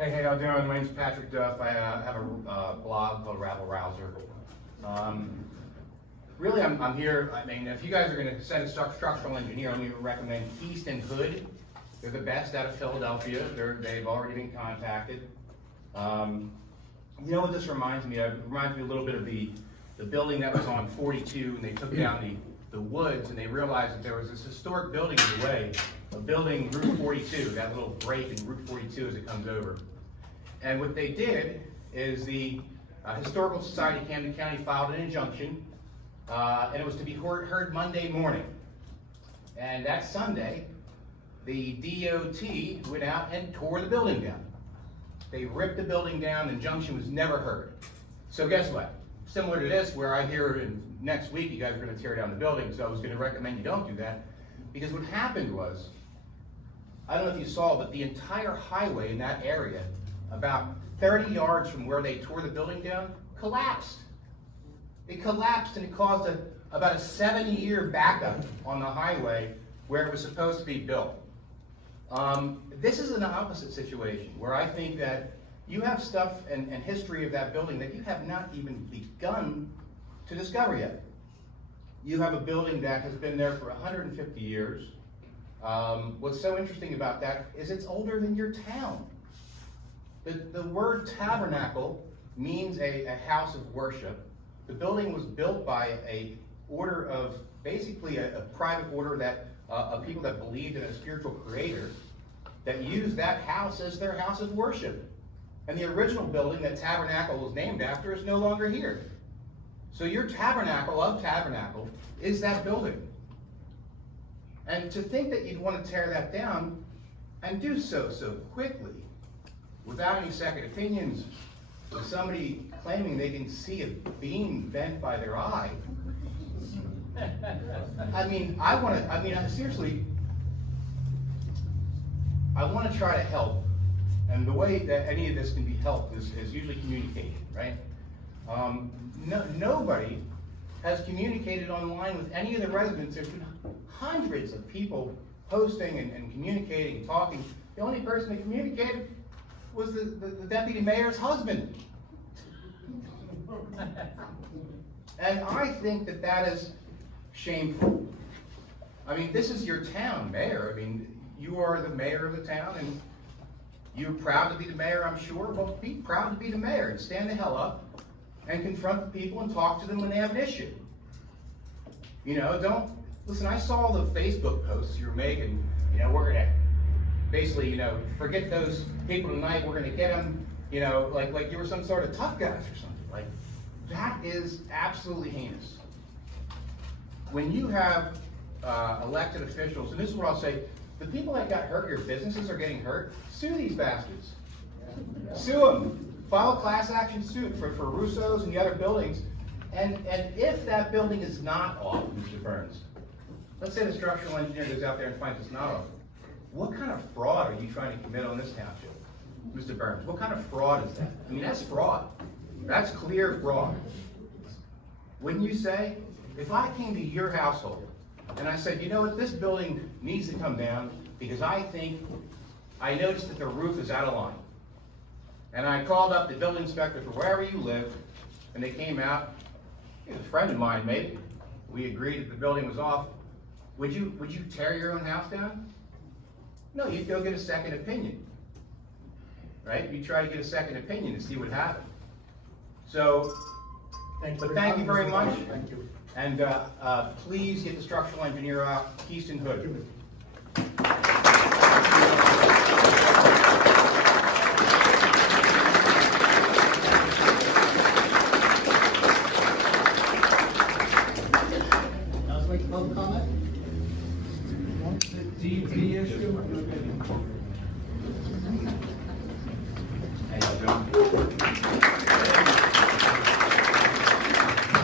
Hey, how you doing? My name's Patrick Duff. I have a blog called Rabble Rouser. Really, I'm here. I mean, if you guys are going to send a structural engineer, I'm going to recommend Keystone Hood. They're the best out of Philadelphia. They've already been contacted. You know what this reminds me of? It reminds me a little bit of the building that was on 42, and they took down the woods, and they realized that there was this historic building in the way of building Route 42, that little break in Route 42 as it comes over. And what they did is the Historical Society of Camden County filed an injunction, and it was to be heard Monday morning. And that Sunday, the DOT went out and tore the building down. They ripped the building down, the injunction was never heard. So guess what? Similar to this, where I hear next week you guys are going to tear down the building, so I was going to recommend you don't do that, because what happened was, I don't know if you saw, but the entire highway in that area, about 30 yards from where they tore the building down, collapsed. It collapsed, and it caused about a 7-year backup on the highway where it was supposed to be built. This is an opposite situation, where I think that you have stuff and history of that building that you have not even begun to discover yet. You have a building that has been there for 150 years. What's so interesting about that is it's older than your town. The word Tabernacle means a house of worship. The building was built by a order of, basically a private order that of people that believed in a spiritual creator that used that house as their house of worship. And the original building that Tabernacle was named after is no longer here. So your Tabernacle of Tabernacle is that building. And to think that you'd want to tear that down and do so quickly, without any second opinions, with somebody claiming they can see a beam bent by their eye. Seriously, I want to try to help. And the way that any of this can be helped is usually communication, right? Nobody has communicated online with any of the residents. There's been hundreds of people posting and communicating, talking. The only person that communicated was the deputy mayor's husband. And I think that is shameful. I mean, this is your town, mayor. I mean, you are the mayor of the town, and you're proud to be the mayor, I'm sure. Well, be proud to be the mayor and stand the hell up and confront the people and talk to them when they have an issue. You know, listen, I saw the Facebook posts you're making, we're gonna basically, forget those people tonight, we're gonna get them, like you were some sort of tough guys or something. Like, that is absolutely heinous. When you have elected officials, and this is what I'll say, the people that got hurt, your businesses are getting hurt, sue these bastards. Sue them. File a class action suit for Russo's and the other buildings. And if that building is not off, Mr. Burns, let's say the structural engineer goes out there and finds it's not off. What kind of fraud are you trying to commit on this township, Mr. Burns? What kind of fraud is that? I mean, that's fraud. That's clear fraud. Wouldn't you say? If I came to your household and I said, you know what, this building needs to come down because I noticed that the roof is out of line. And I called up the building inspector for wherever you live, and they came out. He was a friend of mine, maybe. We agreed that the building was off. Would you tear your own house down? No, you'd go get a second opinion. Right? You try to get a second opinion to see what happened. So, thank you very much. Thank you. And please get the structural engineer out, Keystone Hood. I'd like to public comment. DEP issue.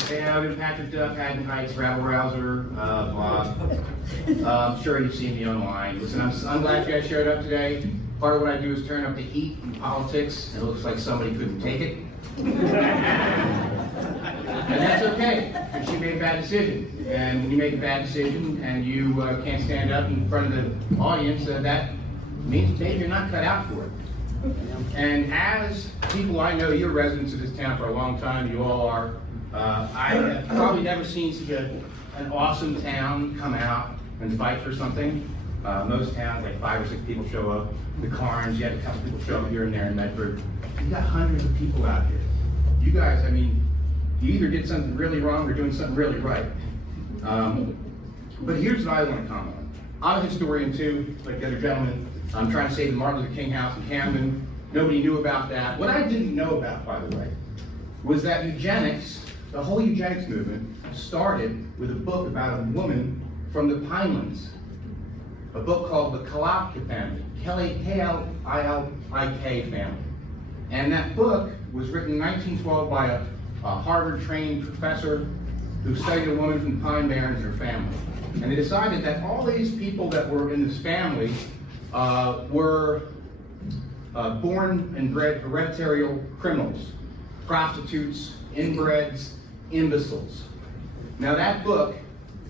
Hey, I'm Patrick Duff, Haddon Heights, Rabble Rouser blog. I'm sure you've seen me online. Listen, I'm glad you guys showed up today. Part of what I do is turn up the heat in politics, and it looks like somebody couldn't take it. And that's okay, because you made a bad decision. And when you make a bad decision and you can't stand up in front of the audience, that means maybe you're not cut out for it. And as people I know, you're residents of this town for a long time, you all are. I have probably never seen such an awesome town come out and fight for something. Most towns, like 5 or 6 people show up. The Carnes, you had a couple people show up here and there in Medford. You got hundreds of people out here. You guys, I mean, you either did something really wrong or doing something really right. But here's what I want to comment on. I'm a historian too, like the other gentleman. I'm trying to save the Martin Luther King House in Camden. Nobody knew about that. What I didn't know about, by the way, was that eugenics, the whole eugenics movement, started with a book about a woman from the Pinelands. A book called the Kalipka family, K-L-I-K family. And that book was written in 1912 by a Harvard-trained professor who studied a woman from the Pine Barrens and her family. And they decided that all these people that were in this family were born and bred hereditary criminals, prostitutes, inbreds, imbeciles. Now that book,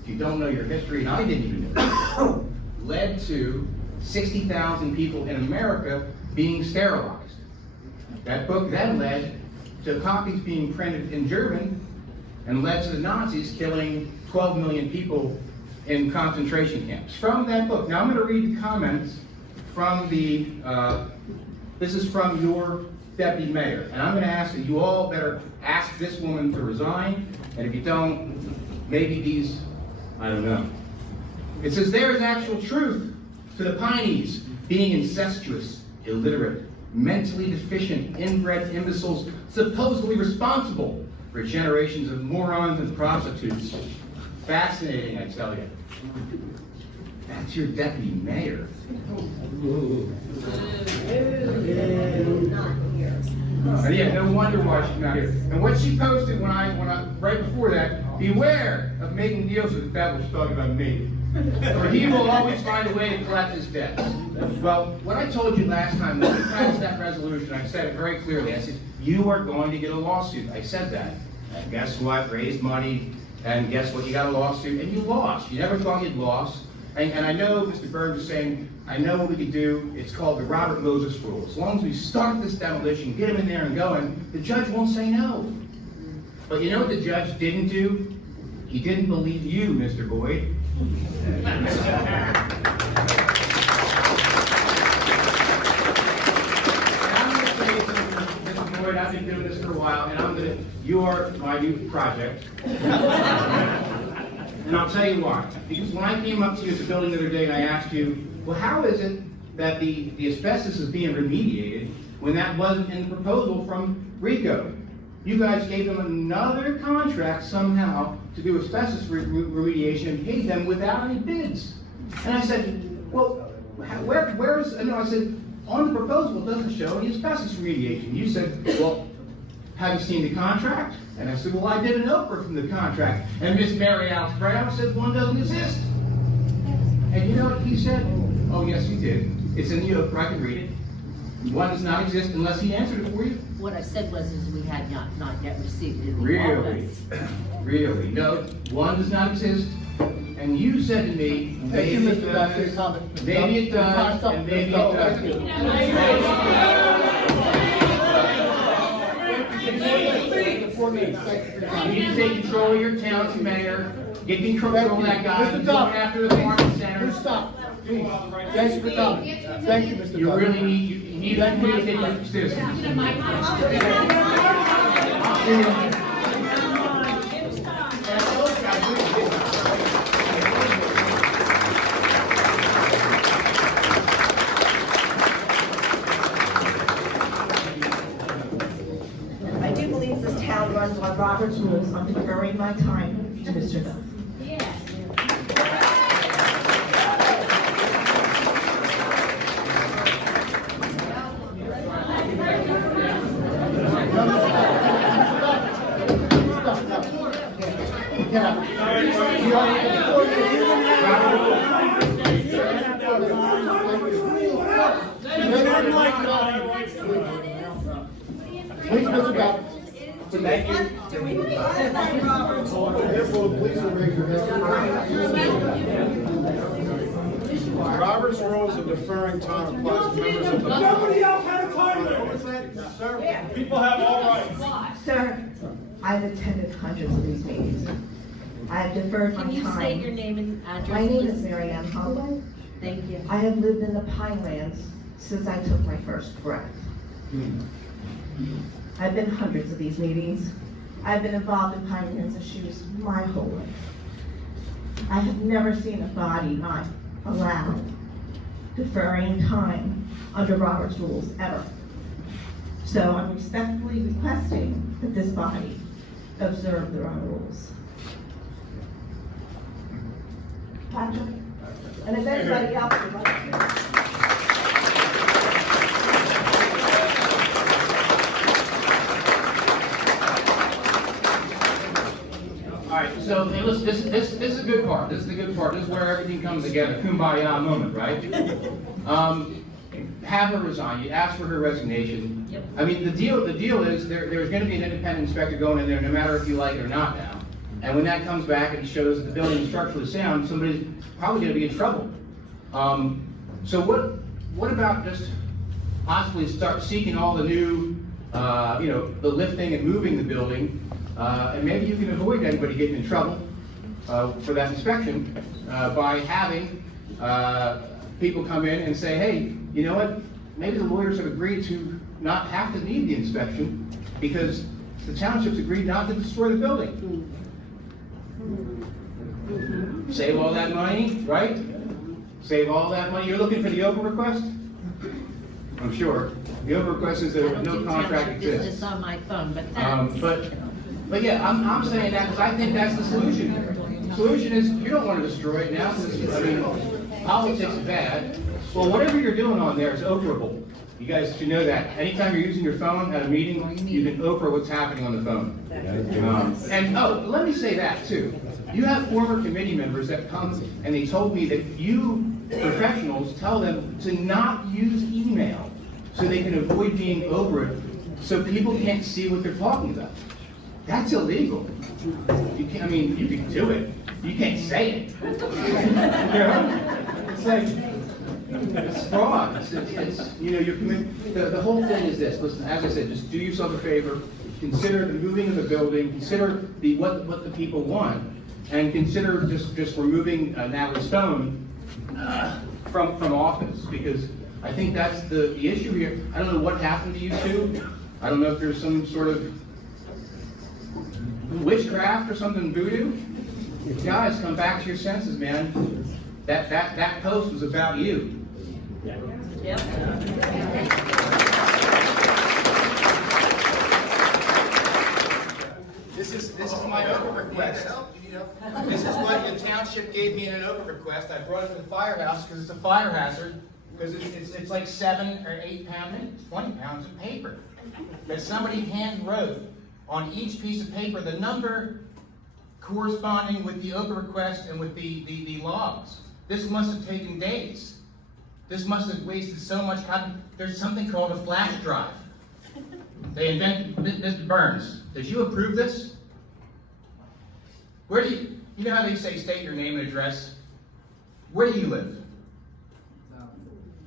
if you don't know your history, and I didn't even know, led to 60,000 people in America being sterilized. That book then led to copies being printed in German and led to the Nazis killing 12 million people in concentration camps. From that book, now I'm going to read the comments from the, this is from your deputy mayor, and I'm going to ask that you all better ask this woman to resign, and if you don't, maybe these, I don't know. It says, there is actual truth to the Pineys being incestuous, illiterate, mentally deficient, inbred imbeciles, supposedly responsible for generations of morons and prostitutes. Fascinating, I tell you. That's your deputy mayor. And yeah, no wonder why she's not here. And what she posted when I right before that, beware of making deals with the devil. She's talking about me. For he will always find a way to collect his debts. Well, what I told you last time, when we passed that resolution, I said it very clearly. I said, you are going to get a lawsuit. I said that. And guess what? Raised money, and guess what? You got a lawsuit, and you lost. You never thought you'd lost. And I know Mr. Burns is saying, I know what we could do. It's called the Robert Moses rule. As long as we start this demolition, get him in there and going, the judge won't say no. But you know what the judge didn't do? He didn't believe you, Mr. Boyd. And I'm going to say something, Mr. Boyd, I've been doing this for a while, and you're my new project. And I'll tell you why. Because when I came up to you at the building the other day and I asked you, well, how is it that the asbestos is being remediated when that wasn't in the proposal from RICO? You guys gave them another contract somehow to do asbestos remediation and paid them without any bids. And I said, well, where's, no, I said, on the proposal it doesn't show any asbestos remediation. You said, well, have you seen the contract? And I said, well, I did an Oprah from the contract. And Miss Mary Alice Brown said, one doesn't exist. And you know what he said? Oh, yes, he did. It's in the Oprah, I can read it. One does not exist unless he answered it for you. What I said was we had not yet received it. Really? Really? No, one does not exist. And you said to me, maybe it does, maybe it does, and maybe it doesn't. You need to take control of your town as mayor. Get control of that guy who's going after the farming center. Stop. Please. Thanks for coming. Thank you, Mr. Duff. You really need to take your citizens. I do believe this town runs on Robert's rules. I'm deferring my time to Mr. Duff. Please, Mr. Duff. Thank you. Therefore, please raise your hand. Robert's rules of deferring time applies to members of the Nobody else had a time Sir, people have all rights. Sir, I've attended hundreds of these meetings. I have deferred my Can you state your time. name and address? My name is please? Mary Ann Holloway. Thank you. I have lived in the Pinelands since I took my first breath. I've been hundreds of these meetings. I've been involved in Pinelands issues my whole life. I have never seen a body not allow deferring time under Robert's rules ever. So I'm respectfully requesting that this body observe their own rules. Patrick, and if anybody else would like to. All right, so hey, listen, this is a good part. This is the good part. This is where everything comes together. Kumbaya moment, right? Have her resign. You ask for her resignation. Yep. I mean, the deal is there's going to be an independent inspector going in there, no matter if you like it or not now. And when that comes back and shows that the building is structurally sound, somebody's probably going to be in trouble. So what about just possibly start seeking all the new, the lifting and moving the building, and maybe you can avoid anybody getting in trouble for that inspection by having people come in and say, hey, you know what? Maybe the lawyers have agreed to not have to need the inspection because the township's agreed not to destroy the building. Save all that money, right? Save all that money. You're looking for the open request? I'm sure. The open request is that no contract exists. Business on my phone, but that. But yeah, I'm saying that because I think that's the solution. The solution is you don't want to destroy it now. I mean, politics is bad. Well, whatever you're doing on there is operable. You guys should know that. Anytime you're using your phone at a meeting, you can Oprah what's happening on the phone. And let me say that too. You have former committee members that come and they told me that you professionals tell them to not use email so they can avoid being over it so people can't see what they're talking about. That's illegal. You can't, I mean, you can do it. You can't say it. It's like, it's fraud. It's you're committing. The whole thing is this. Listen, as I said, just do yourself a favor. Consider the moving of the building. Consider what the people want, and consider just removing Natalie Stone from office, because I think that's the issue here. I don't know what happened to you two. I don't know if there's some sort of witchcraft or something voodoo. Guys, come back to your senses, man. That post was about you. Yep. This is my open request. This is what the township gave me in an open request. I brought it to the firehouse because it's a fire hazard, because it's like 7 or 8 pounds, 20 pounds of paper that somebody hand wrote on each piece of paper, the number corresponding with the open request and with the logs. This must have taken days. This must have wasted so much time. There's something called a flash drive. They invented, Mr. Burns, did you approve this? Where do you know how they say state your name and address? Where do you live?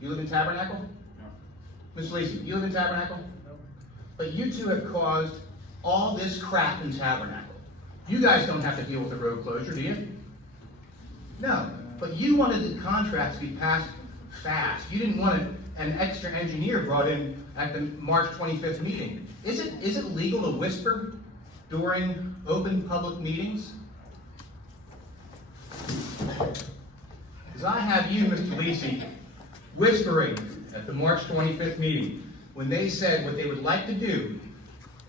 You live in Tabernacle? No. Mr. Lacey, you live in Tabernacle? No. But you two have caused all this crap in Tabernacle. You guys don't have to deal with the road closure, do you? No. But you wanted the contract to be passed fast. You didn't want an extra engineer brought in at the March 25th meeting. Is it legal to whisper during open public meetings? Because I have you, Mr. Lacey, whispering at the March 25th meeting when they said what they would like to do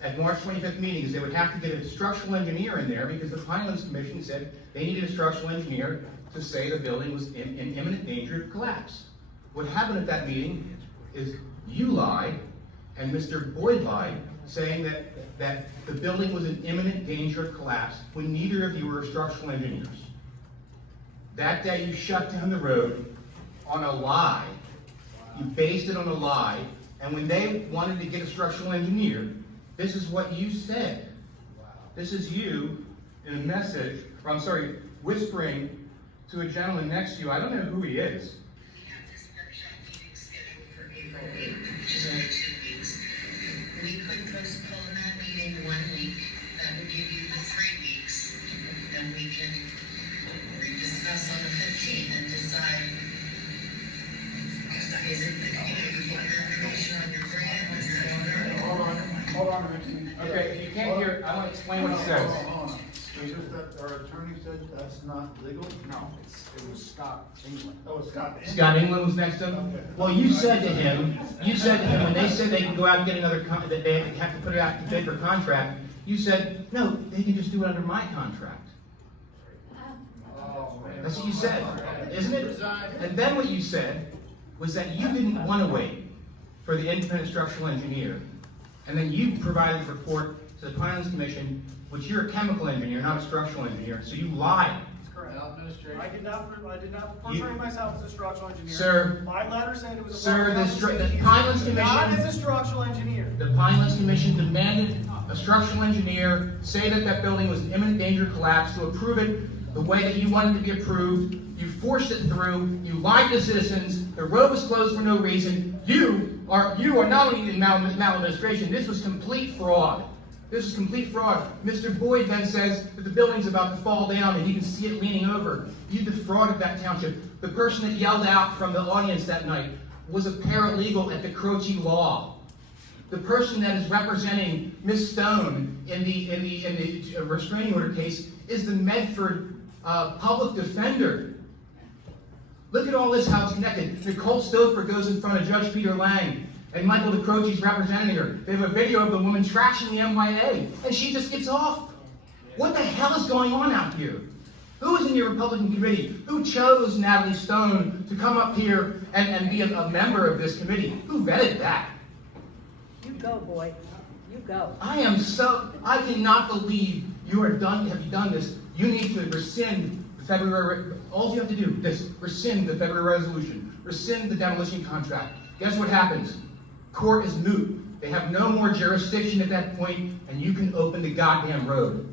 at March 25th meeting is they would have to get a structural engineer in there because the Pinelands Commission said they needed a structural engineer to say the building was in imminent danger of collapse. What happened at that meeting is you lied and Mr. Boyd lied, saying that the building was in imminent danger of collapse when neither of you were structural engineers. That day you shut down the road on a lie. You based it on a lie, and when they wanted to get a structural engineer, this is what you said. This is you in a message, or I'm sorry, whispering to a gentleman next to you. I don't know who he is. We have this workshop meeting scheduled for April 8th. Just wanted to I want to explain what he says. Hold on. It's just that our attorney said that's not legal? No, it was Scott England. Oh, it's Scott. Scott England was next to him? Okay. Well, you said to him, when they said they can go out and get another, that they have to put it out to bid for contract, you said, no, they can just do it under my contract. Oh, man. That's what you said, isn't it? And then what you said was that you didn't want to wait for the independent structural engineer. And then you provided a report to the Planning Commission, which you're a chemical engineer, not a structural engineer, so you lied. That's correct. Administration. I did not portray myself as a structural engineer. Sir. My letter said it was a. Sir, the public Pinelands application, Not Commission, as a structural engineer. the Pinelands Commission demanded a structural engineer say that that building was in imminent danger of collapse to approve it the way that you wanted it to be approved. You forced it through. You lied to citizens. The road was closed for no reason. You are not only in maladministration. This was complete fraud. This is complete fraud. Mr. Boyd then says that the building's about to fall down and he can see it leaning over. You defrauded that township. The person that yelled out from the audience that night was a paralegal at the Croce Law. The person that is representing Ms. Stone in the restraining order case is the Medford public defender. Look at all this, how it's connected. Nicole Stouffer goes in front of Judge Peter Lang, and Michael DeCroce's representing her. They have a video of the woman trashing the MYA, and she just gets off. What the hell is going on out here? Who is in your Republican committee? Who chose Natalie Stone to come up here and be a member of this committee? Who vetted that? You go, boy. You go. I cannot believe have you done this. You need to rescind the February, all you have to do is rescind the February resolution, rescind the demolition contract. Guess what happens? Court is moot. They have no more jurisdiction at that point, and you can open the goddamn road.